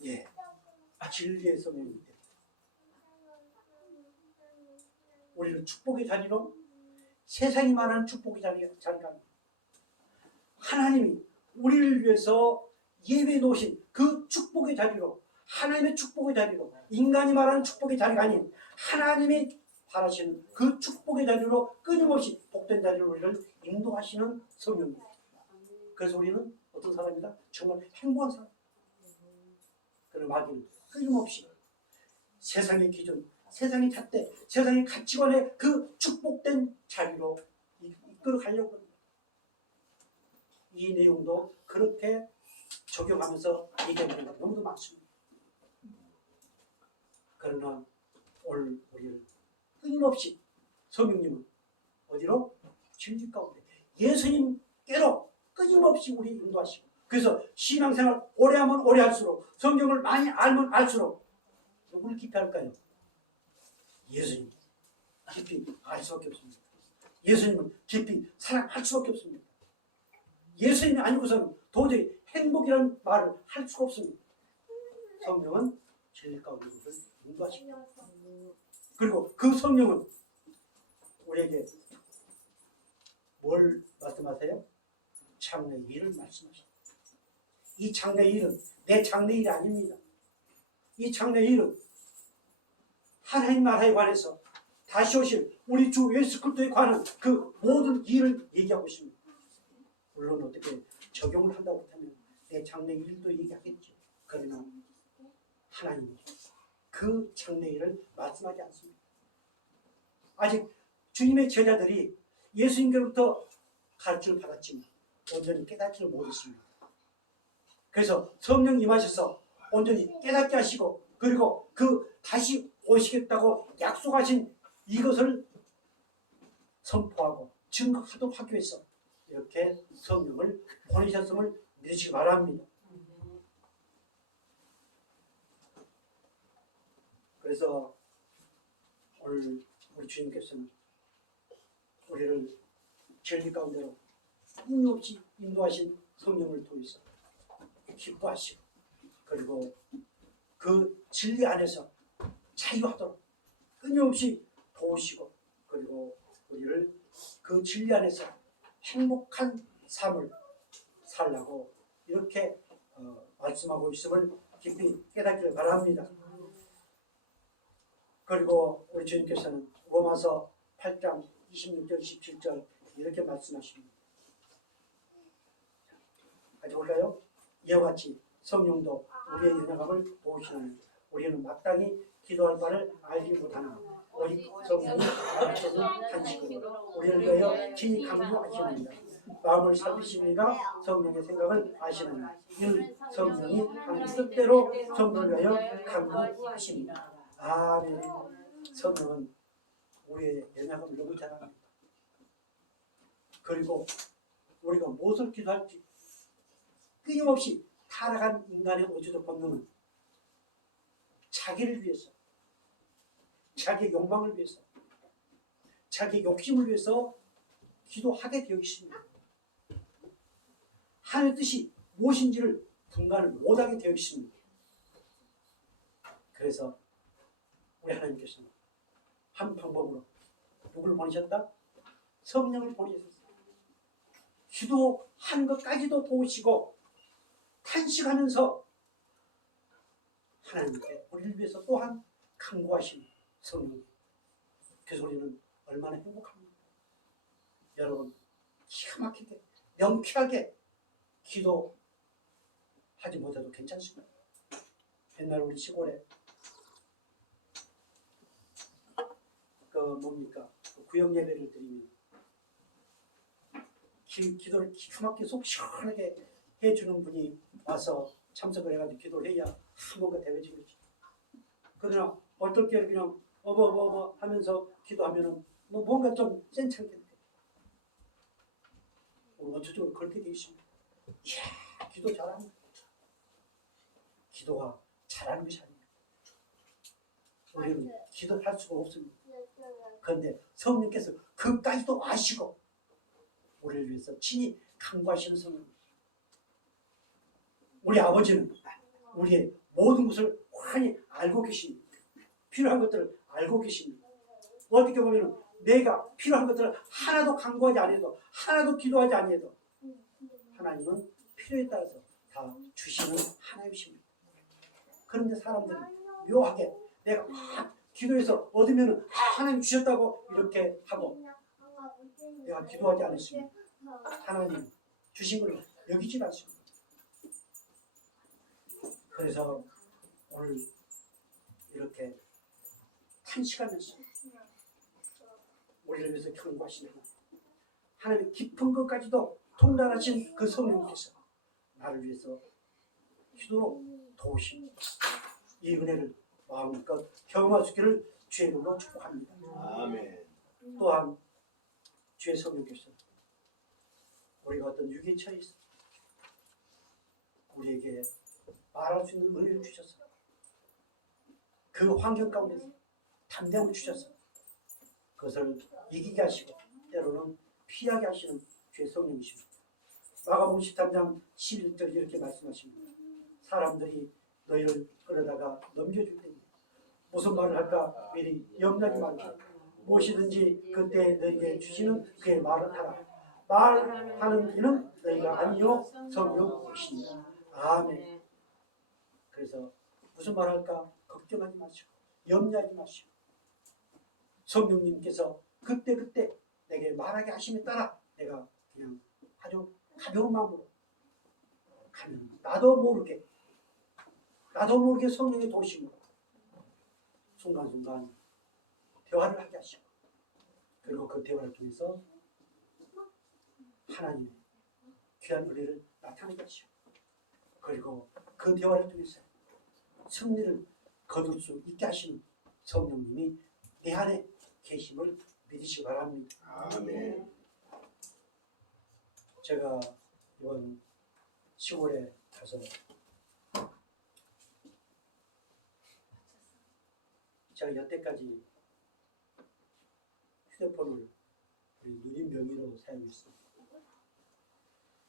예, 진리의 성령입니다. 우리를 축복의 자리로 세상이 말하는 축복의 자리가 하나님이 우리를 위해서 예배해 놓으신 그 축복의 자리로 하나님의 축복의 자리로 인간이 말하는 축복의 자리가 아닌 하나님이 바라시는 그 축복의 자리로 끊임없이 복된 자리로 우리를 인도하시는 성령입니다. 그래서 우리는 어떤 사람이다? 정말 행복한 사람. 그런 마귀는 끊임없이 세상의 기준, 세상의 잣대, 세상의 가치관의 그 축복된 자리로 이끌어 가려고 합니다. 이 내용도 그렇게 적용하면서 얘기하는 게 너무도 많습니다. 그러나 오늘 우리를 끊임없이 성령님은 어디로? 진리 가운데 예수님께로 끊임없이 우리 인도하시고 그래서 신앙생활 오래 하면 오래 할수록 성경을 많이 알면 알수록 누구를 깊이 할까요? 예수님 깊이 알 수밖에 없습니다. 예수님은 깊이 사랑할 수밖에 없습니다. 예수님이 아니고서는 도저히 행복이라는 말을 할 수가 없습니다. 성령은 진리 가운데 우리를 인도하십니다. 그리고 그 성령은 우리에게 뭘 말씀하세요? 장래 일을 말씀하십니다. 이 장래 일은 내 장래 일이 아닙니다. 이 장래 일은 하나님 나라에 관해서 다시 오실 우리 주 예수 그리스도에 관한 그 모든 일을 얘기하고 있습니다. 물론 어떻게 적용을 한다고 하면 내 장래 일도 얘기하겠죠. 그러나 하나님은 그 장래 일을 말씀하지 않습니다. 아직 주님의 제자들이 예수님께로부터 가르침을 받았지만 온전히 깨닫지를 못했습니다. 그래서 성령 임하셔서 온전히 깨닫게 하시고 그리고 그 다시 오시겠다고 약속하신 이것을 선포하고 증거하도록 하기 위해서 이렇게 성령을 보내셨음을 믿으시기 바랍니다. 그래서 오늘 우리 주님께서는 우리를 진리 가운데로 끊임없이 인도하신 성령을 통해서 기뻐하시고 그리고 그 진리 안에서 자유하도록 끊임없이 도우시고 그리고 우리를 그 진리 안에서 행복한 삶을 살라고 이렇게 말씀하고 있음을 깊이 깨닫기를 바랍니다. 그리고 우리 주님께서는 로마서 8장 26절 17절 이렇게 말씀하십니다. 같이 볼까요? 이와 같이 성령도 우리의 연약함을 도우시나니 우리는 마땅히 기도할 바를 알지 못하나 오직 성령이 알려주는 탄식으로 우리를 위하여 친히 강구하시느니라. 마음을 살피십니까? 성령의 생각을 아시느니라. 이는 성령이 하나님 뜻대로 성도를 위하여 강구하십니다. 아멘. 성령은 우리의 연약함을 너무 잘 압니다. 그리고 우리가 무엇을 기도할지 끊임없이 타락한 인간의 우주적 본능은 자기를 위해서, 자기의 욕망을 위해서, 자기의 욕심을 위해서 기도하게 되어 있습니다. 하나님의 뜻이 무엇인지를 분간을 못하게 되어 있습니다. 그래서 우리 하나님께서는 한 방법으로 누구를 보내셨다? 성령을 보내셨어요. 기도하는 것까지도 도우시고 탄식하면서 하나님께 우리를 위해서 또한 간구하신 성령. 그 소리는 얼마나 행복합니까? 여러분 기가 막히게 명쾌하게 기도하지 못해도 괜찮습니다. 옛날 우리 시골에 뭡니까? 구역 예배를 드리면 기도를 기가 막히게 속 시원하게 해주는 분이 와서 참석을 해가지고 기도를 해야 뭔가 되어지겠지. 그러나 어떨 때 그냥 어버 하면서 기도하면은 뭐 뭔가 좀 센창게 돼. 어쩌죠? 그렇게 돼 있습니다. 이야, 기도 잘하는 기도가 잘하는 것이 아닙니다. 우리는 기도할 수가 없습니다. 그런데 성령께서 그까지도 아시고 우리를 위해서 친히 간구하시는 성령. 우리 아버지는 우리의 모든 것을 환히 알고 계십니다. 필요한 것들을 알고 계십니다. 어떻게 보면 내가 필요한 것들을 하나도 간구하지 아니해도 하나도 기도하지 아니해도 하나님은 필요에 따라서 다 주시는 하나님이십니다. 그런데 사람들은 묘하게 내가 막 기도해서 얻으면 하나님 주셨다고 이렇게 하고 내가 기도하지 않으시면 하나님 주신 걸 여기지 않습니다. 그래서 오늘 이렇게 탄식하면서 우리를 위해서 경고하시는 하나님의 깊은 것까지도 통달하신 그 성령께서 나를 위해서 기도로 도우십니다. 이 은혜를 마음껏 경험하시기를 주의 이름으로 축복합니다. 아멘. 또한 주의 성령께서 우리가 어떤 위기에 처해 있어 우리에게 말할 수 있는 은혜를 주셔서 그 환경 가운데서 담대함을 주셔서 그것을 이기게 하시고 때로는 피하게 하시는 주의 성령이십니다. 마가복음 13장 11절 이렇게 말씀하십니다. 사람들이 너희를 끌어다가 넘겨줄 때니 무슨 말을 할까 미리 염려하지 말고 무엇이든지 그때 너희에게 주시는 그의 말을 하라. 말하는 이는 너희가 아니요 성령이시니라. 아멘. 그래서 무슨 말 할까 걱정하지 마시고 염려하지 마시고 성령님께서 그때 내게 말하게 하심에 따라 내가 그냥 아주 가벼운 마음으로 가면 나도 모르게 성령의 도심으로 순간순간 대화를 하게 하시고 그리고 그 대화를 통해서 하나님의 귀한 은혜를 나타내게 하시고 그리고 그 대화를 통해서 승리를 거둘 수 있게 하시는 성령님이 내 안에 계심을 믿으시기 바랍니다. 아멘. 제가 이번 시골에 가서 제가 여태까지 휴대폰을 우리 누님 명의로 사용했습니다.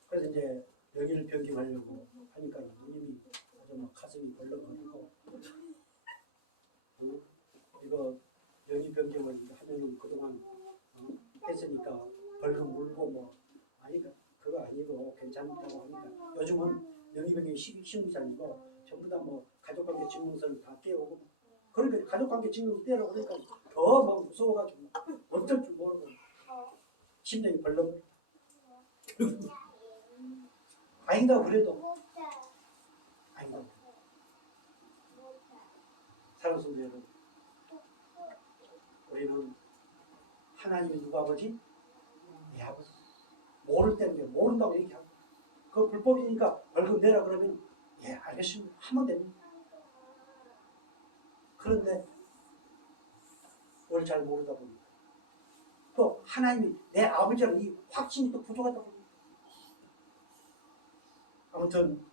그래서 이제 명의를 변경하려고 하니까 누님이 아주 막 가슴이 벌렁거리고 이거 명의 변경을 하면은 그동안 했으니까 벌금 물고 뭐 아니까 그거 아니고 괜찮다고 하니까 요즘은 명의 변경이 쉬운 게 아니고 전부 다 뭐 가족관계 증명서를 다 떼오고 그러니까 가족관계 증명서 떼라고 그러니까 더 막 무서워가지고 어쩔 줄 모르고 심장이 벌렁거려. 아니다 그래도 아니다. 사랑하는 성도 여러분, 우리는 하나님이 누구 아버지? 내 아버지. 모를 때는 모른다고 얘기하고 그거 불법이니까 벌금 내라 그러면 예 알겠습니다 하면 됩니다. 그런데 그걸 잘 모르다 보니까 또 하나님이 내 아버지라는 이 확신이 또 부족하다 보니까 아무튼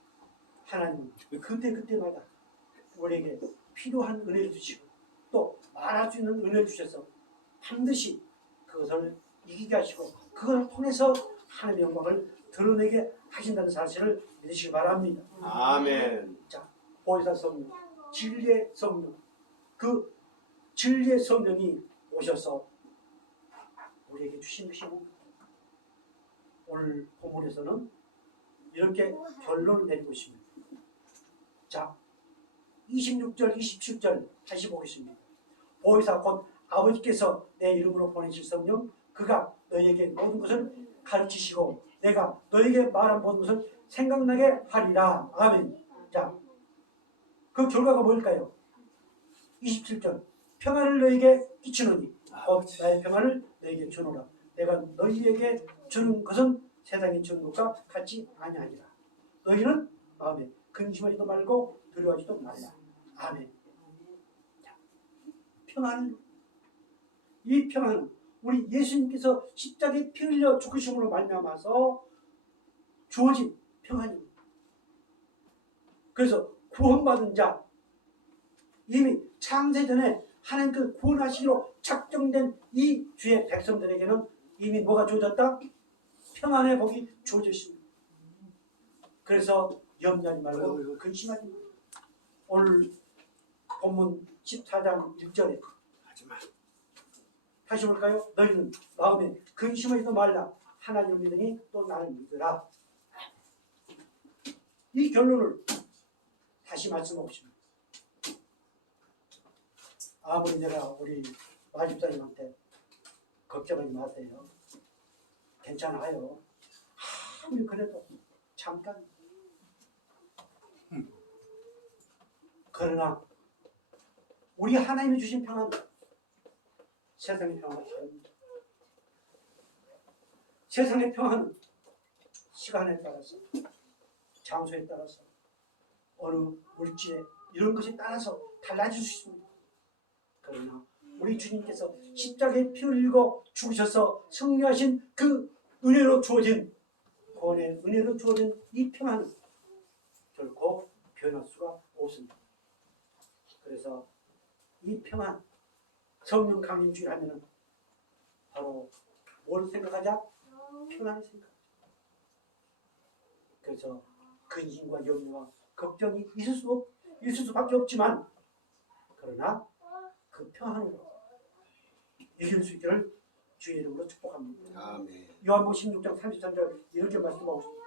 하나님 그때마다 우리에게 필요한 은혜를 주시고 또 말할 수 있는 은혜를 주셔서 반드시 그것을 이기게 하시고 그걸 통해서 하나님의 영광을 드러내게 하신다는 사실을 믿으시기 바랍니다. 아멘. 자, 보혜사 성령, 진리의 성령, 그 진리의 성령이 오셔서 우리에게 주신 것이고 오늘 본문에서는 이렇게 결론을 내리고 있습니다. 자, 26절, 27절 다시 보겠습니다. 보혜사 곧 아버지께서 내 이름으로 보내실 성령 그가 너희에게 모든 것을 가르치시고 내가 너희에게 말한 모든 것을 생각나게 하리라. 아멘. 자, 그 결과가 뭘까요? 27절 평안을 너희에게 끼치노니 곧 나의 평안을 너희에게 주노라. 내가 너희에게 주는 것은 세상이 주는 것과 같이 아니하니라. 너희는 마음에 근심하지도 말고 두려워하지도 말라. 아멘. 자, 평안. 이 평안은 우리 예수님께서 십자가에 피 흘려 죽으심으로 말미암아서 주어진 평안입니다. 그래서 구원받은 자 이미 창세전에 하나님께서 구원하시기로 작정된 이 주의 백성들에게는 이미 뭐가 주어졌다? 평안의 복이 주어져 있습니다. 그래서 염려하지 말고 근심하지 말고 오늘 본문 14장 1절에 다시 볼까요? 너희는 마음에 근심하지도 말라. 하나님을 믿으니 또 나를 믿으라. 이 결론을 다시 말씀하고 싶습니다. 아무리 내가 우리 마집사님한테 걱정하지 마세요. 괜찮아요. 아무리 그래도 잠깐. 그러나 우리 하나님이 주신 평안 세상의 평안과 다릅니다. 세상의 평안은 시간에 따라서 장소에 따라서 어느 물질에 이런 것에 따라서 달라질 수 있습니다. 그러나 우리 주님께서 십자가에 피 흘리고 죽으셔서 승리하신 그 은혜로 주어진 구원의 은혜로 주어진 이 평안은 결코 변할 수가 없습니다. 그래서 이 평안 성령 강림주일 하면은 바로 뭘 생각하자? 평안을 생각하자. 그래서 근심과 염려와 걱정이 있을 수밖에 없지만 그러나 그 평안으로 이길 수 있기를 주의 이름으로 축복합니다. 아멘. 요한복음 16장 33절 이렇게 말씀하고 있습니다.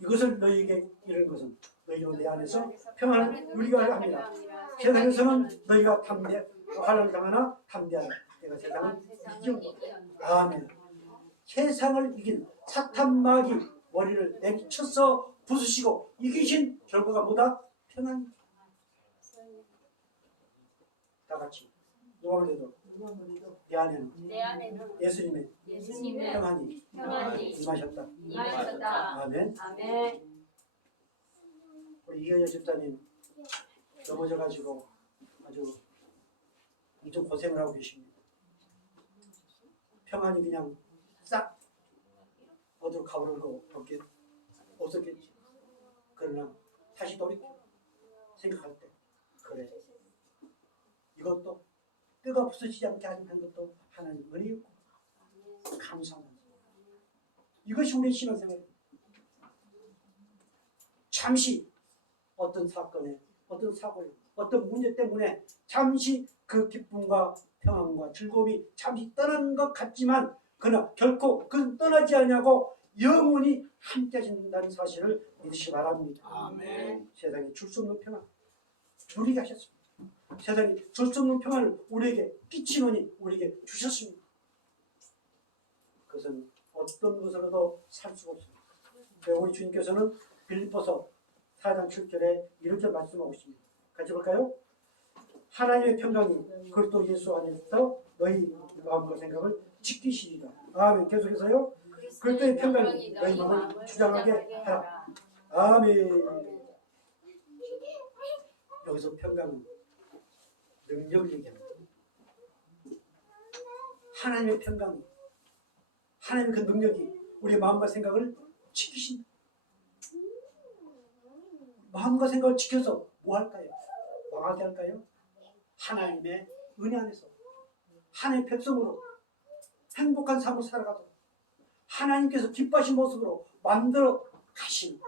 이것을 너희에게 이르는 것은 너희로 내 안에서 평안을 누리게 하려 합니다. 세상에서는 너희가 환난을 당하나 담대하라. 내가 세상을 이기었다. 아멘. 세상을 이긴 사탄 마귀 머리를 내쳐서 부수시고 이기신 결과가 뭐다? 평안. 다 같이 누가 그래도 내 안에는 예수님의 평안이 임하셨다. 아멘. 우리 이현여 집사님 넘어져가지고 아주 엄청 고생을 하고 계십니다. 평안이 그냥 싹 어디로 가버리고 없었겠지. 그러나 다시 돌이켜 생각할 때 그래 이것도 뼈가 부서지지 않게 하는 것도 하나님 은혜였고 감사합니다. 이것이 우리의 신앙생활입니다. 잠시 어떤 사건에 어떤 사고에 어떤 문제 때문에 잠시 그 기쁨과 평안과 즐거움이 잠시 떠나는 것 같지만 그러나 결코 그는 떠나지 않냐고 영원히 함께 하신다는 사실을 믿으시기 바랍니다. 아멘. 세상에 줄 수 없는 평안 누리게 하셨습니다. 세상에 줄 수 없는 평안을 우리에게 끼치노니 우리에게 주셨습니다. 그것은 어떤 것으로도 살 수가 없습니다. 우리 주님께서는 빌립보서 4장 7절에 이렇게 말씀하고 있습니다. 같이 볼까요? 하나님의 평강이 그리스도 예수 안에서 너희 마음과 생각을 지키시리라. 아멘. 계속해서요. 그리스도의 평강이 너희 마음을 주장하게 하라. 아멘. 여기서 평강은 능력을 얘기합니다. 하나님의 평강이 하나님의 그 능력이 우리의 마음과 생각을 지키신다. 마음과 생각을 지켜서 뭐 할까요? 망하게 할까요? 하나님의 은혜 안에서 하나님의 백성으로 행복한 삶을 살아가도록 하나님께서 기뻐하신 모습으로 만들어 가신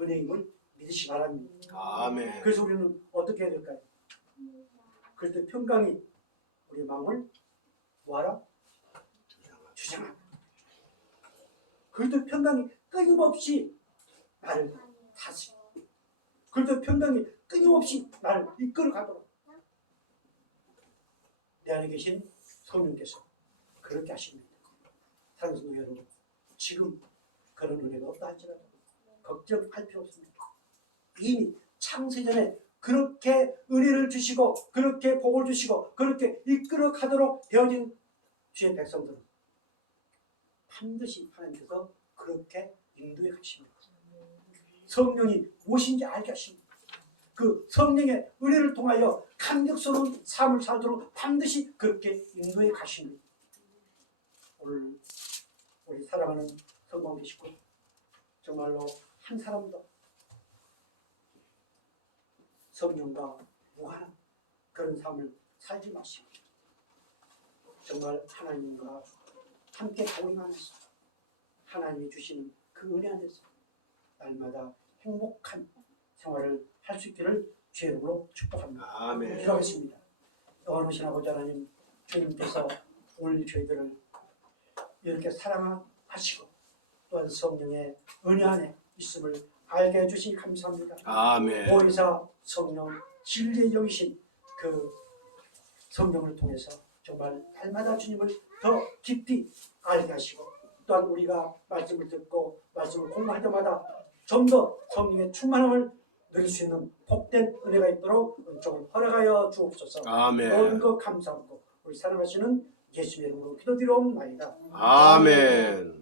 은혜임을 믿으시기 바랍니다. 아멘. 그래서 우리는 어떻게 해야 될까요? 그래서 평강이 우리 마음을 뭐하라? 주장한다. 그리스도 평강이 끊임없이 나를 다스려. 그리스도 평강이 끊임없이 나를 이끌어가도록 내 안에 계신 성령께서 그렇게 하십니다. 사랑하는 성도 여러분, 지금 그런 은혜가 없다 할지라도 걱정할 필요 없습니다. 이미 창세전에 그렇게 은혜를 주시고 그렇게 복을 주시고 그렇게 이끌어 가도록 되어진 주의 백성들은 반드시 하나님께서 그렇게 인도해 가십니다. 성령이 무엇인지 알게 하십니다. 그 성령의 은혜를 통하여 감격스러운 삶을 살도록 반드시 그렇게 인도해 가십니다. 오늘 우리 사랑하는 성공대 식구 정말로 한 사람도 성령과 무관한 그런 삶을 살지 마시고 정말 하나님과 함께 동행하면서 하나님이 주시는 그 은혜 안에서 날마다 행복한 생활을 할 수 있기를 주의 이름으로 축복합니다. 아멘. 기도하겠습니다. 영원하신 아버지 하나님, 주님께서 오늘 저희들을 이렇게 사랑하시고 또한 성령의 은혜 안에 있음을 알게 해주시니 감사합니다. 아멘. 보혜사 성령 진리의 영이신 그 성령을 통해서 정말 날마다 주님을 더 깊이 알게 하시고 또한 우리가 말씀을 듣고 말씀을 공부할 때마다 좀 더 성령의 충만함을 누릴 수 있는 복된 은혜가 있도록 은총을 허락하여 주옵소서. 아멘. 모든 것 감사하고 우리 사랑하시는 예수의 이름으로 기도드리옵나이다. 아멘.